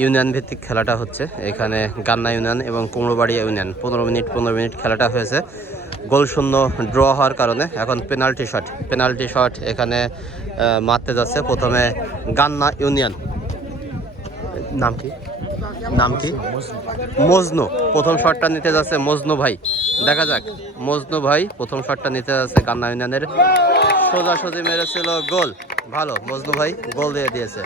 union ভিত্তিক খেলাটা হচ্ছে এখানে গান্না ইউনিয়ন এবং কুমড়োবাড়িয়া ইউনিয়ন 15 মিনিট খেলাটা হয়েছে গোল শূন্য ড্র হওয়ার কারণে এখন পেনাল্টি শট এখানে মারতে যাচ্ছে প্রথমে গান্না ইউনিয়ন নাম কি মজনু প্রথম শটটা নিতে যাচ্ছে মজনু ভাই দেখা যাক মজনু ভাই প্রথম শটটা নিতে যাচ্ছে গান্না ইউনিয়নের সোজাসুজি মেরেছিল গোল ভালো মজনু ভাই গোল দিয়ে দিয়েছে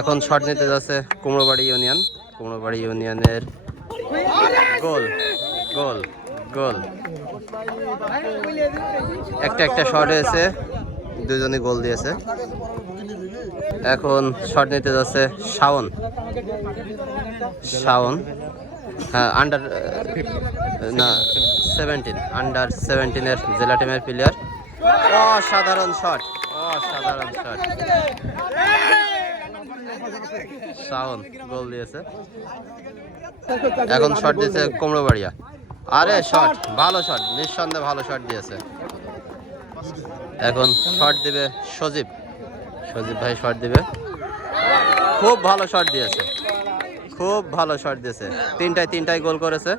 এখন শট নিতে যাচ্ছে কুমড়োবাড়ি ইউনিয়নের গোল গোল গোল একটা শট হয়েছে দুজনই গোল দিয়েছে এখন শট নিতে যাচ্ছে শাওন হ্যাঁ আন্ডার 17 জেলা টিমের প্লেয়ার অসাধারণ শট শাওন গোল দিয়েছে এখন শট দিয়েছে কুমড়োবাড়িয়া আরে শট ভালো শট নিঃসন্দেহে ভালো শট দিয়েছে এখন শট দিবে সজীব ভাই শট দিবে খুব ভালো শট দিয়েছে তিনটায় গোল করেছে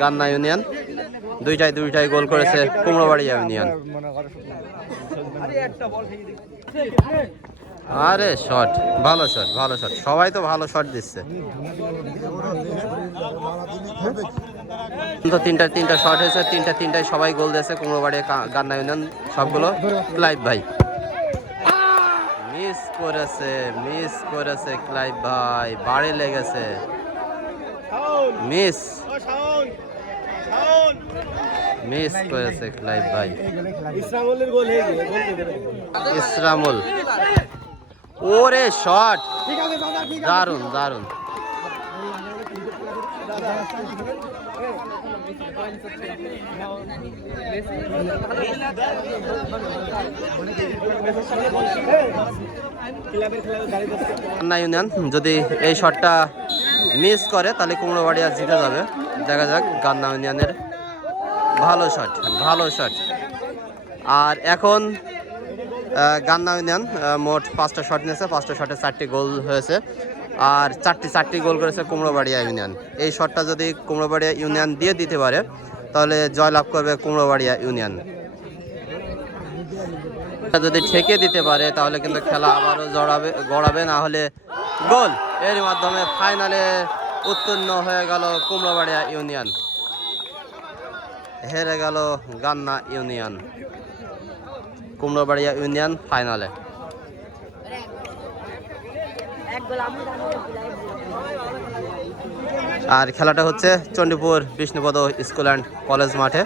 গান্না ইউনিয়ন দুইটাই গোল করেছে কুমড়োবাড়িয়া ইউনিয়ন আরে শট ভালো শট সবাই তো ভালো শট দিচ্ছে তো তিনটা শট হয়েছে তিনটায় সবাই গোল দিয়েছে কুমড়োবাড়িয়া গান্না ইউনিয়ন সবগুলো ক্লাইভ ভাই মিস করেছে ক্লাইভ ভাই বাড়ি লেগেছে মিস করেছে ক্লাইভ ভাই ইসরামুল ওরে শট দারুন ইউনিয়ন যদি এই শটটা মিস করে তাহলে কুমড়োবাড়িয়া জিতে যাবে দেখা যাক গান্না ইউনিয়নের ভালো শট আর এখন গান্না ইউনিয়ন মোট 5টা শট নিয়েছে 5টা শটে 4টি গোল হয়েছে আর চারটি গোল করেছে কুমড়োবাড়িয়া ইউনিয়ন এই শটটা যদি কুমড়োবাড়িয়া ইউনিয়ন দিয়ে দিতে পারে তাহলে জয়লাভ করবে কুমড়োবাড়িয়া ইউনিয়ন যদি ঠেকে দিতে পারে তাহলে কিন্তু খেলা আবারও গড়াবে না হলে গোল এর মাধ্যমে ফাইনালে উত্তীর্ণ হয়ে গেল কুমড়োবাড়িয়া ইউনিয়ন হেরে গেল গান্না ইউনিয়ন কুমড়োবাড়িয়া ইউনিয়ন ফাইনালে আর খেলাটা হচ্ছে Chandipur Vishnupad school and college মাঠে